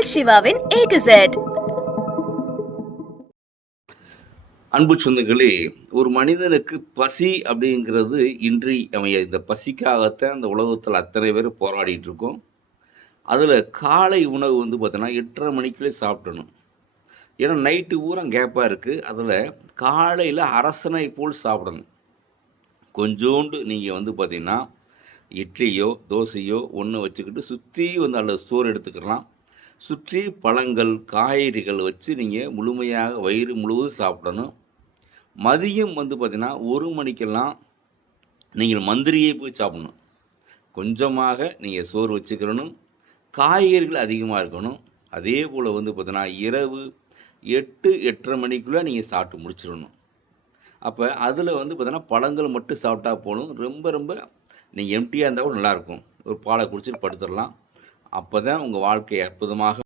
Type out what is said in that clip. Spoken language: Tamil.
உங்கள் சிவாவின் A to Z. அன்பு சொந்தங்களே, ஒரு மனிதனுக்கு பசி அப்படிங்கிறது இன்றி அமைய. இந்த பசிக்காகத்தான் இந்த உலகத்தில் அத்தனை பேர் போராடிட்டு இருக்கோம். அதில் காலை உணவு வந்து பார்த்தோன்னா 8:30 மணிக்குள்ளே சாப்பிடணும். ஏன்னா நைட்டு பூரா கேப்பாக இருக்குது. அதில் காலையில் அரசனை போல் சாப்பிடணும். கொஞ்சோண்டு நீங்கள் வந்து பார்த்தீங்கன்னா இட்லியோ தோசையோ ஒன்று வச்சுக்கிட்டு சுற்றி வந்து அல்லது சோறு எடுத்துக்கலாம். சுற்றி பழங்கள் காய்கறிகள் வச்சு நீங்கள் முழுமையாக வயிறு முழுவதும் சாப்பிடணும். மதியம் வந்து பார்த்திங்கன்னா 1 மணிக்கெல்லாம் நீங்கள் மந்திரியை போய் சாப்பிடணும். கொஞ்சமாக நீங்கள் சோறு வச்சுக்கிறணும். காய்கறிகள் அதிகமாக இருக்கணும். அதே போல் வந்து பார்த்தீங்கன்னா இரவு 8, 8:30 மணிக்குள்ளே நீங்கள் சாப்பிட்டு முடிச்சிடணும். அப்போ அதில் வந்து பார்த்தீங்கன்னா பழங்கள் மட்டும் சாப்பிட்டா போதும். ரொம்ப ரொம்ப நீங்கள் எம்டியாக இருந்தால் கூட நல்லாயிருக்கும். ஒரு பாலை குடிச்சிட்டு படுத்துடலாம். அப்போ தான் உங்கள் வாழ்க்கை அற்புதமாக